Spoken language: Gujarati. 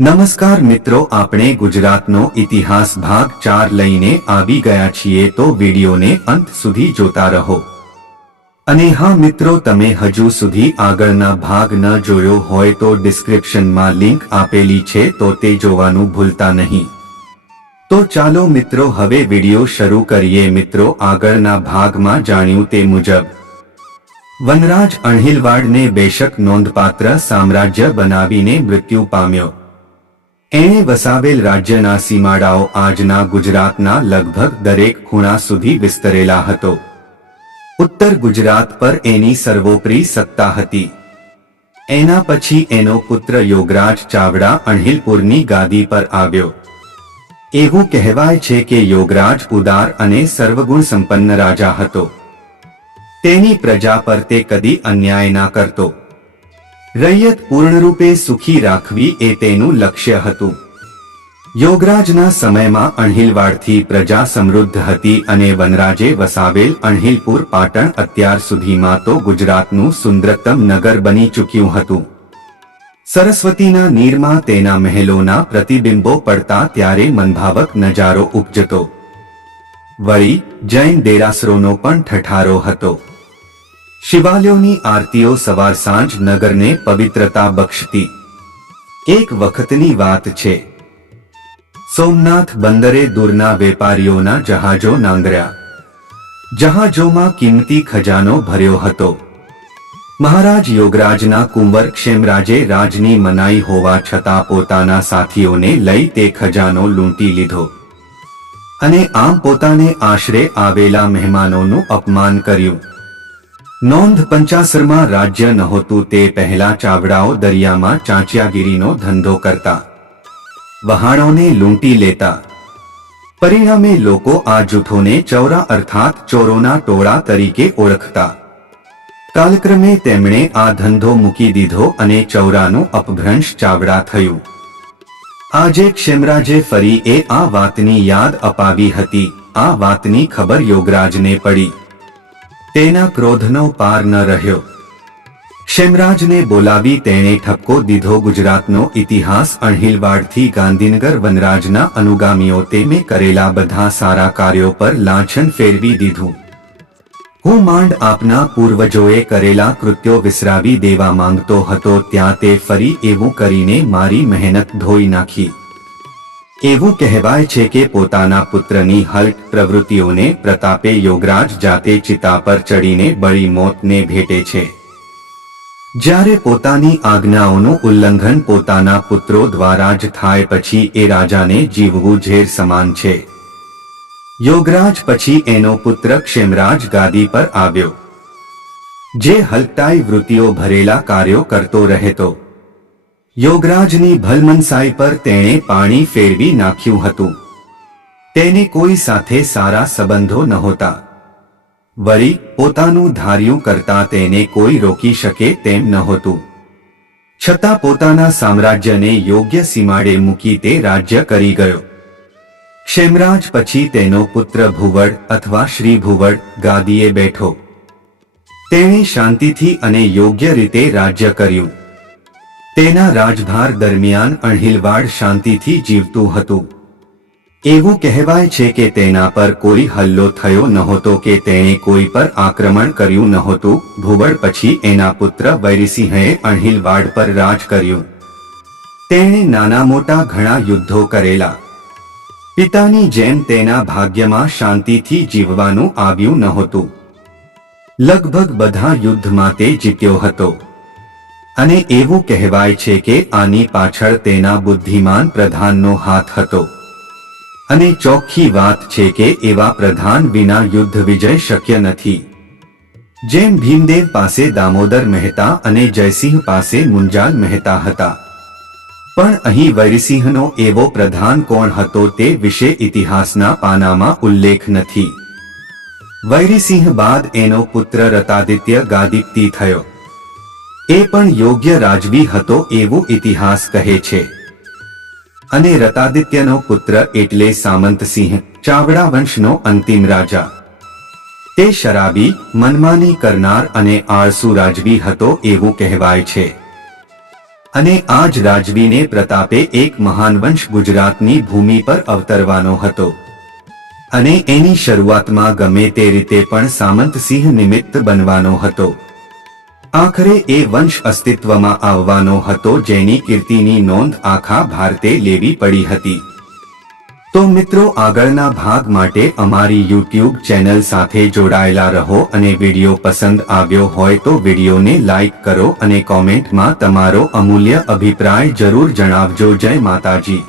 નમસ્કાર મિત્રો, આપણે ગુજરાતનો ઇતિહાસ ભાગ 4 લઈને આવી ગયા છીએ, તો વિડીયોને અંત સુધી જોતા રહો। અને હા મિત્રો, તમે હજુ સુધી આગળના ભાગ ન જોયો હોય તો ડિસ્ક્રિપ્શનમાં લિંક આપેલી છે, તો તે જોવાનું ભૂલતા નહીં। તો ચાલો મિત્રો હવે વિડીયો શરૂ કરીએ। મિત્રો, આગળના ભાગમાં જાણ્યું તે મુજબ વનરાજ અણહિલવાડને બેશક નોંધપાત્ર સામ્રાજ્ય બનાવીને મૃત્યુ પામ્યો। એણે વસાવેલ રાજ્યના સીમાડાઓ આજના ગુજરાતના લગભગ દરેક ખૂણા સુધી વિસ્તરેલા હતો। ઉત્તર ગુજરાત પર એની સર્વોપરી સત્તા હતી। એના પછી એનો પુત્ર યોગરાજ ચાવડા અણહિલપુરની ગાદી પર આવ્યો। એવું કહેવાય છે કે યોગરાજ ઉદાર અને સર્વગુણ સંપન્ન રાજા હતો। તેની પ્રજા પર તે કદી અન્યાય ના કરતો। રૈયત પૂર્ણરૂપે સુખી રાખવી એ તેનું લક્ષ્ય હતું। યોગરાજના સમયમાં અણહિલવાડથી પ્રજા સમૃદ્ધ હતી અને વનરાજે વસાવેલ અણહિલપુર પાટણ અત્યાર સુધીમાં તો ગુજરાતનું સુંદરતમ નગર બની ચૂક્યું હતું। સરસ્વતીના નીરમાં તેના મહેલોના પ્રતિબિંબો પડતા ત્યારે મનભાવક નજારો ઉપજતો। વળી જૈન દેરાસરોનો પણ ઠઠારો હતો। શિવાલયોની આરતીઓ સવાર સાંજ નગરને પવિત્રતા બક્ષતી। એક વખતની વાત છે, સોમનાથ બંદરે દૂરના વેપારીઓના જહાજો નાંગર્યા। જહાજોમાં કિંમતી ખજાનો ભર્યો હતો। મહારાજ યોગરાજના કુંવર ક્ષેમરાજે રાજની મનાઈ હોવા છતાં પોતાના સાથીઓને લઈ તે ખજાનો લૂંટી લીધો અને આમ પોતાને આશરે આવેલા મહેમાનોનું અપમાન કર્યું। નોંધ, પંચાસરમાં રાજ્ય નહોતું તે પહેલા ચાવડાઓ દરિયામાં ચાંચિયાગીરીનો ધંધો કરતા, વહાણોને લૂંટી લેતા। પરિણામે લોકો આ જૂથોને ચૌરા અર્થાત ચોરોના ટોળા તરીકે ઓળખતા। કાલક્રમે તેમણે આ ધંધો મૂકી દીધો અને ચૌરાનું અપભ્રંશ ચાવડા થયું। આજે ક્ષેમરાજે ફરી આ વાતની યાદ અપાવી હતી। આ વાતની ખબર યોગરાજને પડી। તેના ક્રોધનો પાર ન રહ્યો। ક્ષેમરાજને બોલાવી તેણે ઠપકો દીધો। ગુજરાતનો ઇતિહાસ અણહિલવાડથી ગાંધીનગર વનરાજના અનુગામીઓ તેમે કરેલા બધા સારા કાર્યો પર લાંછન ફેરવી દીધું। હું માંડ આપના પૂર્વજોએ કરેલા કૃત્યો વિસરાવી દેવા માંગતો હતો, ત્યાં તે ફરી એવું કરીને મારી મહેનત ધોઈ નાખી। એવું કહેવાય છે કે પોતાના પુત્રની હલ્ટ પ્રવૃત્તિઓને પ્રતાપે યોગરાજ જાતે ચિતા પર ચડીને બળી મોતને ભેટે છે, જ્યારે પોતાની આજ્ઞાઓનું ઉલ્લંઘન પોતાના પુત્રો દ્વારા જ થાય પછી એ રાજાને જીવવું ઝેર સમાન છે। યોગરાજ પછી એનો પુત્ર ક્ષેમરાજ ગાદી પર આવ્યો, જે હલટાઈ વૃત્તિઓ ભરેલા કાર્યો કરતો રહેતો। યોગરાજની ભલમનસાઈ પર તેણે પાણી ફેરવી નાખ્યું હતું। તેને કોઈ સાથે સારા સંબંધો નહોતા। વળી પોતાનું ધાર્યું કરતા તેને કોઈ રોકી શકે તેમ નહોતું। છતાં પોતાના સામ્રાજ્યને યોગ્ય સીમાડે મૂકી તે રાજ્ય કરી ગયો। ક્ષેમરાજ પછી તેનો પુત્ર ભુવડ અથવા શ્રી ભુવડ ગાદીએ બેઠો। તેણે શાંતિથી અને યોગ્ય રીતે રાજ્ય કર્યું। તેના રાજભાર દરમિયાન અણહિલવાડ શાંતિથી જીવતું હતું। એવું કહેવાય છે કે તેના પર કોઈ હલ્લો થયો નહોતો કે તેણે કોઈ પર આક્રમણ કર્યું નહોતું। ભુવડ પછી એના પુત્ર વૈરીસિંહે અણહિલવાડ પર રાજ કર્યું। તેણે નાના મોટા ઘણા યુદ્ધો કરેલા। પિતાની જેમ તેના ભાગ્યમાં શાંતિથી જીવવાનું આવ્યું નહોતું। લગભગ બધા યુદ્ધમાં તે જીત્યો હતો અને એવું કહેવાય છે કે આની પાછળ તેના બુદ્ધિમાન પ્રધાનનો હાથ હતો। અને ચોખ્ખી વાત છે કે એવા પ્રધાન વિના યુદ્ધ વિજય શક્ય નથી। જેમ ભીમદેવ પાસે દામોદર મહેતા અને જયસિંહ પાસે મુંજાલ મહેતા હતા, પણ અહીં વૈરીસિંહનો એવો પ્રધાન કોણ હતો તે વિશે ઇતિહાસના પાનામાં ઉલ્લેખ નથી। વૈરીસિંહ બાદ એનો પુત્ર રતાદિત્ય ગાદીપતિ થયો। એ પણ યોગ્ય રાજવી હતો એવું ઇતિહાસ કહે છે। અને રતાદિત્યનો પુત્ર એટલે સામંતસિંહ, ચાવડા વંશનો અંતિમ રાજા। તે શરાબી, મનમાની કરનાર અને આળસુ રાજવી હતો એવું કહેવાય છે। અને આ જ રાજવીને પ્રતાપે એક મહાન વંશ ગુજરાતની ભૂમિ પર અવતરવાનો હતો અને એની શરૂઆતમાં ગમે તે રીતે પણ સામંતસિંહ નિમિત્ત બનવાનો હતો. આખરે એ વંશ અસ્તિત્વમાં આવવાનો હતો જેની કીર્તિની નોંધ આખા ભારતે લેવી પડી હતી. તો મિત્રો, આગળના ભાગ માટે અમારી YouTube ચેનલ સાથે જોડાયેલા રહો અને વિડીયો પસંદ આવ્યો હોય તો વિડીયોને લાઈક કરો અને કોમેન્ટમાં તમારો અમૂલ્ય અભિપ્રાય જરૂર જણાવજો. જય માતાજી.